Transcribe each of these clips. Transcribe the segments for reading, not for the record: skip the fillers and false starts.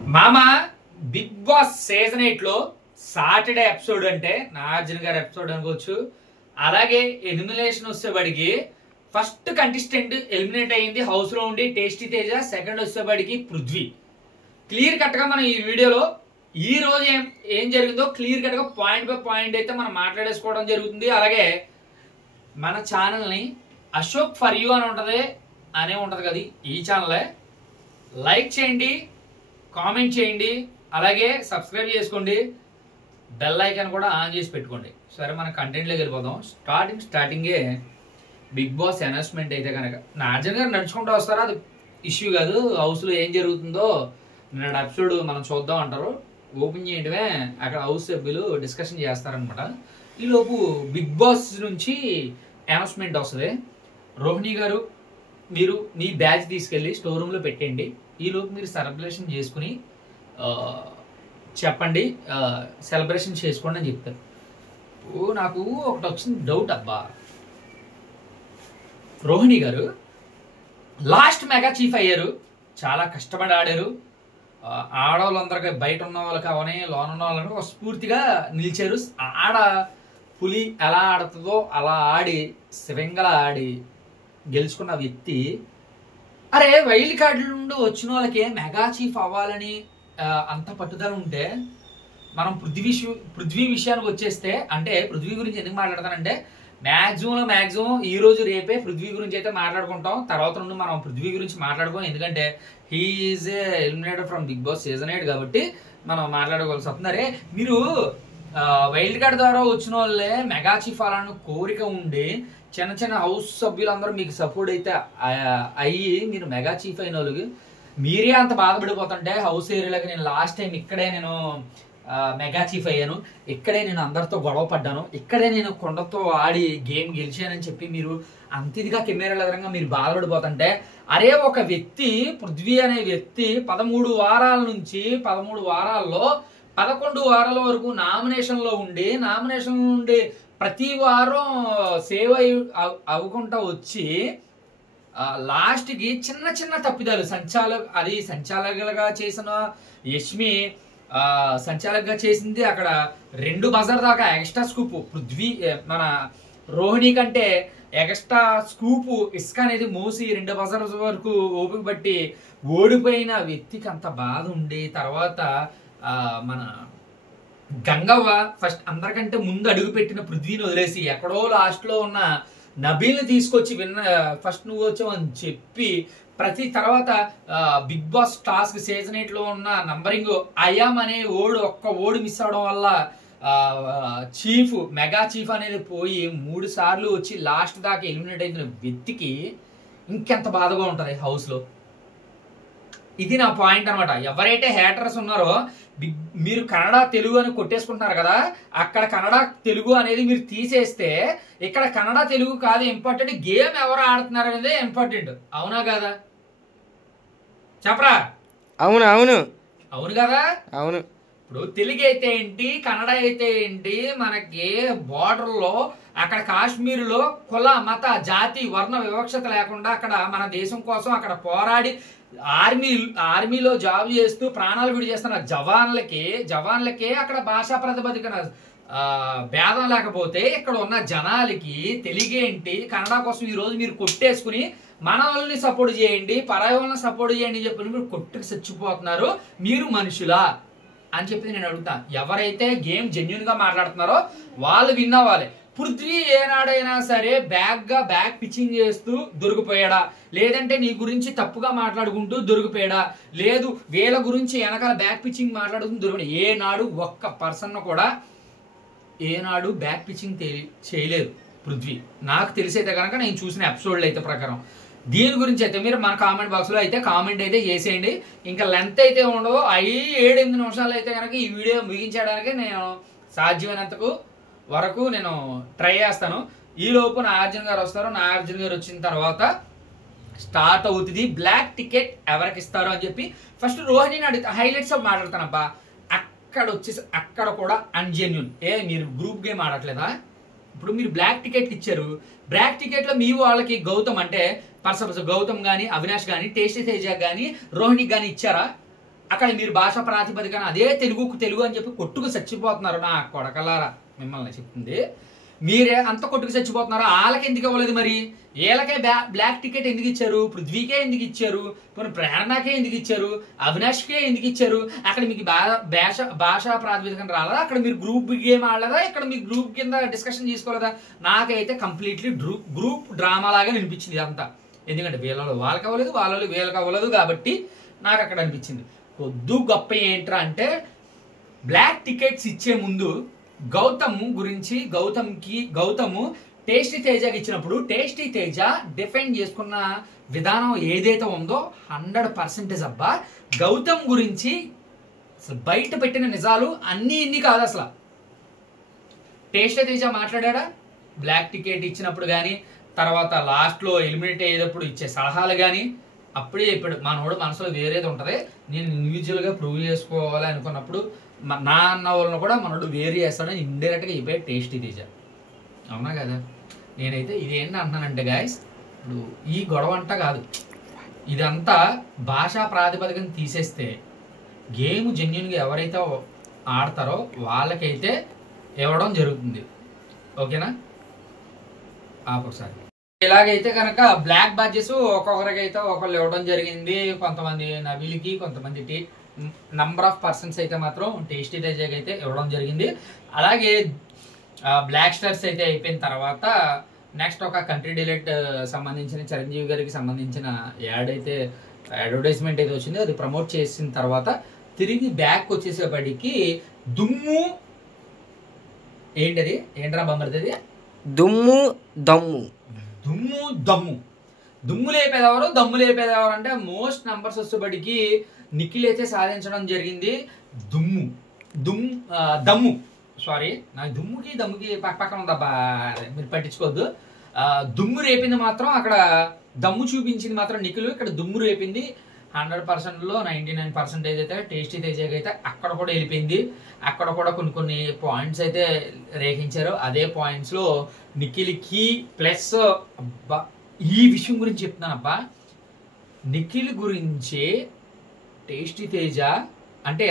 మామ big Boss season 8 లో Saturday episode అంటే నాగార్జున గారి ఎపిసోడ్ అనుకోవచ్చు. అలాగే ఎలిమినేషన్ వచ్చేవాడికి ఫస్ట్ కంటెస్టెంట్ ఎలిమినేట్ అయ్యింది హౌస్ లో ఉండి టేస్టీ తేజ. సెకండ్ వచ్చేవాడికి పృథ్వీ. క్లియర్ కట్ గా మనం ఈ వీడియోలో ఈ రోజు ఏం జరిగిందో క్లియర్ కట్ గా పాయింట్ బై పాయింట్ అయితే మనం మాట్లాడేసుకోవడం జరుగుతుంది. అలాగే మన ఛానల్ ని అశోక్ ఫర్ యూ అని ఉంటది కదా, ఈ ఛానలే లైక్ చేయండి, కామెంట్ చేయండి, అలాగే సబ్స్క్రైబ్ చేసుకోండి, బెల్ ఐకాన్ కూడా ఆన్ చేసి పెట్టుకోండి. సరే మన కంటెంట్లోకి వెళ్ళిపోదాం. స్టార్టింగే బిగ్ బాస్ అనౌన్స్మెంట్ అయితే కనుక నాగార్జున గారు నడుచుకుంటూ వస్తారా, అది ఇష్యూ కాదు. హౌస్లో ఏం జరుగుతుందో నిన్న ఎపిసోడ్ మనం చూద్దాం అంటారు. ఓపెన్ చేయడమే అక్కడ హౌస్ సభ్యులు డిస్కషన్ చేస్తారనమాట. ఈలోపు బిగ్ బాస్ నుంచి అనౌన్స్మెంట్ వస్తుంది. రోహిణి గారు, మీరు మీ బ్యాచ్ తీసుకెళ్ళి స్టోర్ రూమ్లో పెట్టండి, ఈలోపు మీరు సెలబ్రేషన్ చేసుకుని చెప్పండి, సెలబ్రేషన్ చేసుకోండి అని చెప్తారు. నాకు ఒకటి వచ్చింది డౌట్. అబ్బా, రోహిణి గారు లాస్ట్ మెగా చీఫ్ అయ్యారు, చాలా కష్టపడి ఆడారు. ఆడవాళ్ళందరికీ బయట ఉన్న వాళ్ళకి అవనే లోన్ ఉన్న వాళ్ళకి ఒక స్ఫూర్తిగా నిలిచారు. ఆడ పులి ఎలా ఆడుతుందో అలా ఆడి శివంగలా ఆడి గెలుచుకున్న వ్యక్తి. అరే, వైల్డ్ కార్డు నుండి వచ్చిన వాళ్ళకి మెగా చీఫ్ అవ్వాలని అంత పట్టుదల ఉంటే మనం పృథ్వీ విషయానికి వచ్చేస్తే, అంటే పృథ్వీ గురించి ఎందుకు మాట్లాడతానంటే మ్యాక్సిమం ఈ రోజు రేపే పృథ్వీ గురించి అయితే మాట్లాడుకుంటాం. తర్వాత నుండి మనం పృథ్వీ గురించి మాట్లాడుకోం, ఎందుకంటే he is a eliminated from Bigg Boss season 8 కాబట్టి మనం మాట్లాడుకోవాల్సి వస్తుంది. అరే, మీరు వైల్డ్ కార్డ్ ద్వారా వచ్చిన వాళ్ళే మెగా చీఫ్ అవ్వాలని కోరిక ఉండి చిన్న చిన్న హౌస్ సభ్యులందరూ మీకు సపోర్ట్ అయితే అయ్యి మీరు మెగా చీఫ్ అయిన వాళ్ళకి మీరే అంత బాధపడిపోతుంటే, హౌస్ ఏరియాలోకి నేను లాస్ట్ టైం ఇక్కడే నేను మెగా చీఫ్ అయ్యాను, ఇక్కడే నేను అందరితో గొడవ పడ్డాను, ఇక్కడే నేను కొండతో ఆడి గేమ్ గెలిచానని చెప్పి మీరు అంత ఇదిగా కెమెరాల ఎదురంగా మీరు బాధపడిపోతుంటే, అరే ఒక వ్యక్తి పృథ్వీ అనే వ్యక్తి 13 వారాల నుంచి 13 వారాల్లో 11 వారాల వరకు నామినేషన్లో ఉండి ప్రతి వారం సేవ్ అవ్వకుండా వచ్చి లాస్ట్కి చిన్న చిన్న తప్పిదాలు సంచాలకులుగా చేసిన యష్మి సంచాలకుగా చేసింది. అక్కడ 2 బజర్ దాకా ఎక్స్ట్రా స్కూప్ పృథ్వీ మన రోహిణి కంటే ఎక్స్ట్రా స్కూప్ ఇసుక అనేది మోసి 2 బజర్ వరకు ఓపిక బట్టి ఓడిపోయిన వ్యక్తికి అంత బాధ ఉండి, తర్వాత మన గంగవ్వ ఫస్ట్ అందరికంటే ముందు అడుగు పెట్టిన పృథ్వీని వదిలేసి ఎక్కడో లాస్ట్ లో ఉన్న నబీల్ని తీసుకొచ్చి ఫస్ట్ నువ్వు వచ్చావు అని చెప్పి ప్రతి తర్వాత బిగ్ బాస్ టాస్క్ సీజన్ 8 లో ఉన్న నంబరింగ్ అయామ్ అనే ఒక్క ఓడు మిస్ అవడం వల్ల మెగా చీఫ్ అనేది పోయి 3 సార్లు వచ్చి లాస్ట్ దాకా ఎలిమినేట్ అయిన వ్యక్తికి ఇంకెంత బాధగా ఉంటది హౌస్ లో. ఇది నా పాయింట్ అనమాట. ఎవరైతే హేటర్స్ ఉన్నారో మీరు కన్నడ తెలుగు అని కొట్టేసుకుంటున్నారు కదా, అక్కడ కన్నడ తెలుగు అనేది మీరు తీసేస్తే ఇక్కడ కన్నడ తెలుగు కాదు ఇంపార్టెంట్, గేమ్ ఎవరు ఆడుతున్నారు అనేది ఇంపార్టెంట్. అవునా కాదా చెప్పరా? అవును కదా. అవును. ఇప్పుడు తెలుగు అయితే ఏంటి, కన్నడ అయితే ఏంటి, మనకి బార్డర్లో అక్కడ కాశ్మీర్లో కుల మత జాతి వర్ణ వివక్షత లేకుండా అక్కడ మన దేశం కోసం అక్కడ పోరాడి ఆర్మీలో జాబ్ చేస్తూ ప్రాణాలు విడి చేస్తున్న జవాన్లకే అక్కడ భాషా ప్రతిపదికన భేదం లేకపోతే ఇక్కడ ఉన్న జనాలకి తెలుగేంటి కన్నడ కోసం ఈ రోజు మీరు కొట్టేసుకుని మన వాళ్ళని సపోర్ట్ చేయండి, పరాయి వాళ్ళని సపోర్ట్ చేయండి చెప్పి మీరు కొట్టుకు చచ్చిపోతున్నారు. మీరు మనుషులా అని చెప్పి నేను అడుగుతా. ఎవరైతే గేమ్ జెన్యున్ గా మాట్లాడుతున్నారో వాళ్ళు విన్ అవ్వాలి. పృథ్వీ ఏనాడైనా సరే బ్యాక్ పిచ్చింగ్ చేస్తూ దొరికిపోయాడా, లేదంటే నీ గురించి తప్పుగా మాట్లాడుకుంటూ దొరికిపోయాడా, లేదు వీళ్ళ గురించి వెనకాల బ్యాక్ పిచ్చింగ్ మాట్లాడుకుంటూ దొరికిపోయాడు. ఏనాడు ఒక్క పర్సన్ కూడా ఏనాడు బ్యాక్ పిచ్చింగ్ చేయలేదు పృథ్వీ, నాకు తెలిసైతే కనుక నేను చూసిన ఎపిసోడ్లు అయితే ప్రకారం. దీని గురించి అయితే మీరు మన కామెంట్ బాక్స్ లో అయితే కామెంట్ అయితే చేసేయండి. ఇంకా లెంత్ అయితే ఉండదు, 7-8 నిమిషాలు అయితే కనుక ఈ వీడియో ముగించడానికి నేను సాధ్యమైనంతకు వరకు నేను ట్రై చేస్తాను. ఈ లోపు నాగార్జున గారు వస్తారు. నాగార్జున గారు వచ్చిన తర్వాత స్టార్ట్ అవుతుంది బ్లాక్ టికెట్ ఎవరికి ఇస్తారు అని చెప్పి. ఫస్ట్ రోహిణిని అడిగితే హైలైట్స్ ఆఫ్ మాట్లాడతానబ్బా. అక్కడ వచ్చేసి అక్కడ కూడా అన్జెన్యూన్. మీరు గ్రూప్ గేమ్ ఆడట్లేదా? ఇప్పుడు మీరు బ్లాక్ టికెట్ ఇచ్చారు, బ్లాక్ టికెట్ లో మీ వాళ్ళకి గౌతమ్ అంటే గౌతమ్ గానీ అవినాష్ గానీ టేస్టీ తేజ గానీ రోహిణికి గానీ ఇచ్చారా? అక్కడ మీరు భాషా ప్రాతిపదికన అదే తెలుగు అని చెప్పి కొట్టుకు చచ్చిపోతున్నారు. నా కొడకలారా మిమ్మల్ని చెప్తుంది. మీరే అంత కొట్టుకు చచ్చిపోతున్నారు. వాళ్ళకి ఎందుకు ఇవ్వలేదు మరి? వీళ్ళకే బ్లాక్ టికెట్ ఎందుకు ఇచ్చారు? పృథ్వీకే ఎందుకు ఇచ్చారు? కొన్ని ప్రేరణకే ఎందుకు ఇచ్చారు? అవినాష్కే ఎందుకు ఇచ్చారు? అక్కడ మీకు భాషా ప్రాతిపదికన రాలేదా? అక్కడ మీరు గ్రూప్ గేమ్ ఆడలేదా? ఇక్కడ మీకు గ్రూప్ కింద డిస్కషన్ చేసుకోలేదా? నాకైతే కంప్లీట్లీ గ్రూప్ డ్రామా లాగా అనిపించింది అంతా. ఎందుకంటే వీళ్ళలో వాళ్ళకి అవ్వలేదు, వాళ్ళలో వీళ్ళకి అవ్వలేదు కాబట్టి నాకు అక్కడ అనిపించింది. కొద్దు గొప్ప ఏంట్రా అంటే బ్లాక్ టికెట్స్ ఇచ్చే ముందు గౌతమ్ గురించి గౌతమ్ టేస్టీ తేజకి ఇచ్చినప్పుడు టేస్టీ తేజ డిఫెండ్ చేసుకున్న విధానం ఏదైతే ఉందో 100% అబ్బా. గౌతమ్ గురించి అసలు బయట పెట్టిన నిజాలు ఇన్ని కాదు. అసలు టేస్టీ తేజ మాట్లాడా బ్లాక్ టికెట్ ఇచ్చినప్పుడు కానీ, తర్వాత లాస్ట్లో ఎలిమినేట్ అయ్యేటప్పుడు ఇచ్చే సలహాలు కానీ, అప్పుడే చెప్పాడు మనోడు మనసులో వేరేది ఉంటుంది, నేను ఇండివిజువల్గా ప్రూవ్ చేసుకోవాలి అనుకున్నప్పుడు నా అన్న వాళ్ళని కూడా మనోడు వేరే చేస్తాడని ఇండైరెక్ట్గా చెప్పాడు టేస్టీ తేజ. అవునా కదా? నేనైతే ఇదేంటి అంటున్నానంటే గాయస్, ఇప్పుడు ఈ గొడవ అంట కాదు, ఇదంతా భాషా ప్రాతిపదికను తీసేస్తే గేమ్ జెన్యున్గా ఎవరైతే ఆడతారో వాళ్ళకైతే ఇవ్వడం జరుగుతుంది. ఓకేనా? ఒకసారి ఇలాగైతే కనుక బ్లాక్ బాడ్జెస్ ఒక్కొక్కరికి అయితే ఒకళ్ళు ఇవ్వడం జరిగింది. కొంతమంది నవీల్కి, కొంతమంది నంబర్ ఆఫ్ పర్సన్స్ అయితే మాత్రం టేస్టీ తేజకి అయితే ఇవ్వడం జరిగింది. అలాగే బ్లాక్ స్టార్స్ అయితే అయిపోయిన తర్వాత నెక్స్ట్ ఒక కంట్రీ డిలైట్ సంబంధించిన చిరంజీవి గారికి సంబంధించిన అడ్వర్టైజ్మెంట్ అయితే వచ్చింది. అది ప్రమోట్ చేసిన తర్వాత తిరిగి బ్యాక్ వచ్చేసేపటికి దుమ్ము ఏంట్రా బొమ్మది దుమ్ము దమ్ము దుమ్ము లేపేదెవరు, దమ్ము లేపేదెవరు అంటే మోస్ట్ నంబర్స్ వచ్చేపటికి నిఖిల్ అయితే సాధించడం జరిగింది. దమ్ము సారీ, నాకు దమ్ముకి పక్కన ఉందబ్బా, మీరు పట్టించుకోవద్దు. దుమ్ము రేపింది మాత్రం అక్కడ, దమ్ము చూపించింది మాత్రం నిఖిల్, ఇక్కడ దుమ్ము రేపింది 100%లో 99% అయితే టేస్టీ తేజకి అయితే అక్కడ కూడా వెళ్ళిపోయింది. అక్కడ కూడా కొన్ని పాయింట్స్ అయితే రేఖించారు. అదే పాయింట్స్ లో నిఖిల్కి ప్లస్ అబ్బా ఈ విషయం గురించి చెప్తున్నానబ్బా, నిఖిల్ గురించి టేస్టీ తేజ అంటే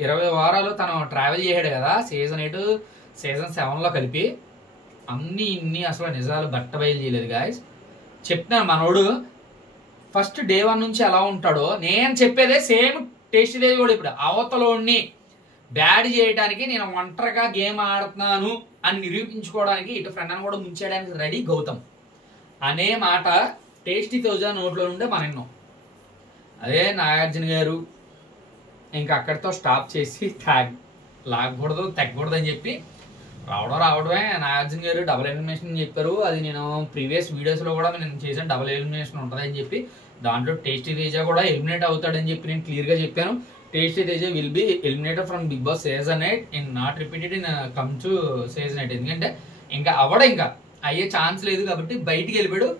20 వారాలు తను ట్రావెల్ చేశాడు కదా సీజన్ 8 సీజన్ 7లో కలిపి. ఇన్ని అసలు నిజాలు బయలు చేయలేదు గాయస్. చెప్తున్నాను, మనోడు ఫస్ట్ డే 1 నుంచి ఎలా ఉంటాడో నేను చెప్పేదే సేమ్ టేస్టీ తేజ కూడా ఇప్పుడు అవతలోని బ్యాడ్ చేయడానికి, నేను ఒంటరిగా గేమ్ ఆడుతున్నాను అని నిరూపించుకోవడానికి ఇటు ఫ్రెండ్ అని కూడా ముంచేయడానికి రెడీ గౌతమ్ అనే మాట టేస్టీ తేజ నోట్లో నుండే మనం విన్నాం. అదే నాగార్జున గారు ఇంకా అక్కడితో స్టాప్ చేసి లాగకూడదు తగ్గకూడదు అని చెప్పి రావడమే. నాగార్జున గారు డబుల్ ఎలిమినేషన్ చెప్పారు. అది నేను ప్రీవియస్ వీడియోస్లో కూడా నేను చేశాను, డబుల్ ఎలిమినేషన్ ఉంటుంది అని చెప్పి. దాంట్లో టేస్టీ తేజ కూడా ఎలిమినేట్ అవుతాడని చెప్పి నేను క్లియర్గా చెప్పాను. Tasty Teja will be eliminated from Bigg Boss season 8 in not repeated in come to season 8. ఎందుకంటే ఇంకా ఇంకా అయ్యే ఛాన్స్ లేదు కాబట్టి బయటికి వెళ్ళిపోయాడు.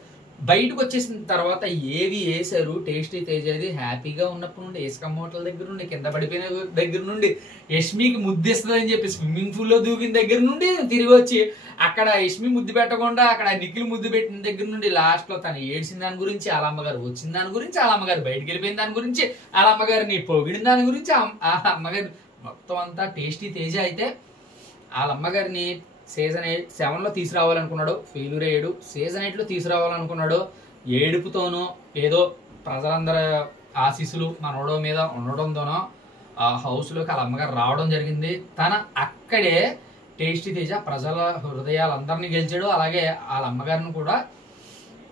బయటకు వచ్చేసిన తర్వాత ఏవి వేసారు టేస్టీ తేజది హ్యాపీగా ఉన్నప్పటి నుండి ఇసుక మూటల దగ్గర నుండి, కింద పడిపోయిన దగ్గర నుండి, యష్మికి ముద్దిస్తుందని చెప్పి స్విమ్మింగ్ పూల్లో దూకిన దగ్గర నుండి తిరిగి వచ్చి అక్కడ యష్మి ముద్దు పెట్టకుండా అక్కడ నిఖిల్ ముద్దు పెట్టిన దగ్గర నుండి లాస్ట్ లో తను ఏడ్చిన దాని గురించి, వాళ్ళ అమ్మగారు వచ్చిన దాని గురించి, వాళ్ళ అమ్మగారు బయటకు వెళ్ళిపోయిన దాని గురించి, వాళ్ళ అమ్మగారిని పొగిడిన దాని గురించి, వాళ్ళ అమ్మగారి మొత్తం అంతా టేస్టీ తేజ అయితే వాళ్ళ అమ్మగారిని సీజన్ 7లో తీసుకురావాలనుకున్నాడు, ఫెయిల్యూర్ అయ్యాడు. సీజన్ 8లో తీసుకురావాలనుకున్నాడు, ఏడుపుతోనో ఏదో ప్రజలందరి ఆశీస్సులు మనోడో మీద ఉండడంతోనో ఆ హౌస్లోకి వాళ్ళ అమ్మగారు రావడం జరిగింది. తన అక్కడే టేస్టీ తేజ ప్రజల హృదయాలందరినీ గెలిచాడు. అలాగే వాళ్ళ అమ్మగారిని కూడా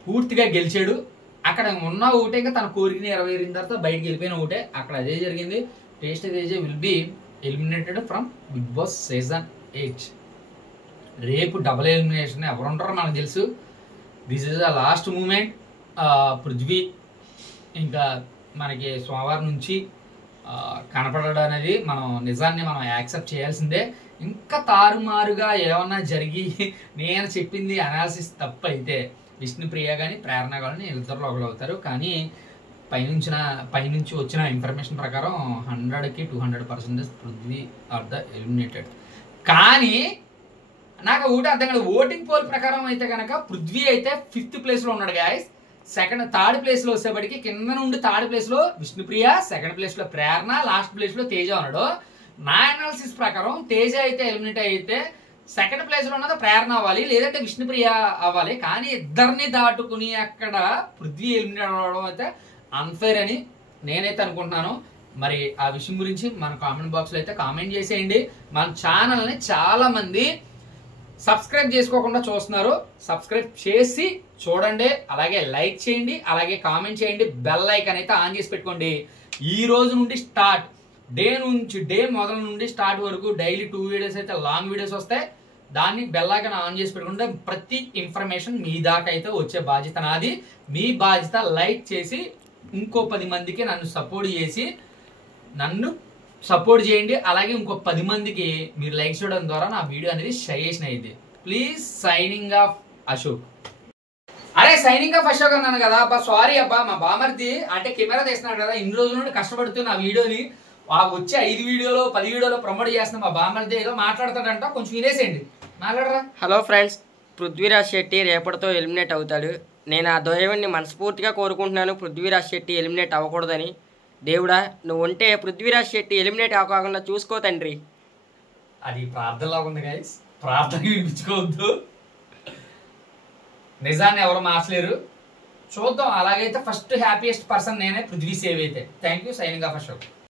పూర్తిగా గెలిచాడు. అక్కడ ఉన్న ఒకటే ఇంకా తన కోరికని నెరవేరిన తర్వాత బయటకు వెళ్ళిపోయిన ఒకటే అక్కడ అదే జరిగింది. Tasty Teja will be eliminated from Bigg Boss season 8. రేపు డబుల్ ఎలిమినేషన్ ఎవరుంటారో మనకు తెలుసు. This is the last moment. Prithvi ఇంకా మనకి సోమవారం నుంచి కనపడడం అనేది నిజాన్ని మనం యాక్సెప్ట్ చేయాల్సిందే. ఇంకా తారుమారుగా ఏమన్నా జరిగి నేను చెప్పింది అనాలిసిస్ తప్పు అయితే విష్ణుప్రియ కానీ ప్రేరణ కానీ ఇద్దరు ఒకరు అవుతారు. కానీ పైనుంచి వచ్చిన ఇన్ఫర్మేషన్ ప్రకారం 100కి 200% పృథ్వీ ఆర్ ద ఎలిమినేటెడ్. కానీ నాకు ఒకటి అర్థం కాదు, ఓటింగ్ పోల్ ప్రకారం అయితే కనుక పృథ్వీ అయితే 5th ప్లేస్లో ఉన్నాడు గాయస్. థర్డ్ ప్లేస్ లో వచ్చేప్పటికి కింద నుండి థర్డ్ ప్లేస్ లో విష్ణుప్రియ, సెకండ్ ప్లేస్ లో ప్రేరణ, లాస్ట్ ప్లేస్ లో తేజ ఉన్నాడు. నా అనాలిసిస్ ప్రకారం తేజ అయితే ఎలిమినేట్ అయితే సెకండ్ ప్లేస్ లో ఉన్నది ప్రేరణ అవ్వాలి, లేదంటే విష్ణుప్రియ అవ్వాలి. కానీ ఇద్దరిని దాటుకుని అక్కడ పృథ్వీ ఎలిమినేట్ అవ్వడం అయితే అన్ఫేర్ అని నేనైతే అనుకుంటున్నాను. మరి ఆ విషయం గురించి మన కామెంట్ బాక్స్ లో అయితే కామెంట్ చేసేయండి. మన ఛానల్ ని చాలా మంది సబ్స్క్రైబ్ చేసుకోకుండా చూస్తున్నారు. సబ్స్క్రైబ్ చేసి చూడండి, అలాగే లైక్ చేయండి, అలాగే కామెంట్ చేయండి, బెల్ ఐకాన్ అయితే ఆన్ చేసి పెట్టుకోండి. ఈ రోజు నుండి స్టార్ట్ డే మొదల నుండి స్టార్ట్ వరకు డైలీ 2 వీడియోస్ అయితే లాంగ్ వీడియోస్ వస్తాయి. దాన్ని బెల్ ఐకాన్ ఆన్ చేసి పెట్టుకుంటే ప్రతి ఇన్ఫర్మేషన్ మీ దాకా అయితే వచ్చే బాధ్యత నాది. మీ బాధ్యత లైక్ చేసి ఇంకో 10 మందికి నన్ను సపోర్ట్ చేయండి. అలాగే ఇంకో 10 మందికి మీరు లైక్ చేయడం ద్వారా నా వీడియో అనేది సజెషన్ అయింది. Please signing off Ashok. అరే సైనింగ్ ఆఫ్ అశోక్ అన్నాను కదా అబ్బా, సారీ అబ్బా. మా బామర్ది అంటే కెమెరా తీస్తున్నాడు కదా, ఇన్ని రోజుల నుండి కష్టపడుతూ నా వీడియోని వచ్చే 5 వీడియోలో 10 వీడియోలో ప్రమోట్ చేస్తున్నా. మా బామర్ది ఏదో మాట్లాడతాడంట, కొంచెం వినేసేయండి. మాట్లాడరా. హలో ఫ్రెండ్స్, పృథ్వీరాజ్ శెట్టి రేపటితో ఎలిమినేట్ అవుతాడు. నేను ఆ దేవుడిని మనస్ఫూర్తిగా కోరుకుంటున్నాను పృథ్వీరాజ్ శెట్టి ఎలిమినేట్ అవ్వకూడదని. దేవుడా, నువ్వు ఉంటే పృథ్వీరాజ్ శెట్టి ఎలిమినేట్ అవ్వకుండా చూసుకో తండ్రి. అది ప్రార్థనలా ఉంది గైస్, ప్రార్థన వినిపించుకోవద్దు. నిజాన్ని ఎవరు మార్చలేరు. చూద్దాం. అలాగైతే ఫస్ట్ హ్యాపీయెస్ట్ పర్సన్ నేనే, పృథ్వీ సేవ్ అయితే. Thank you. Signing off Ashok.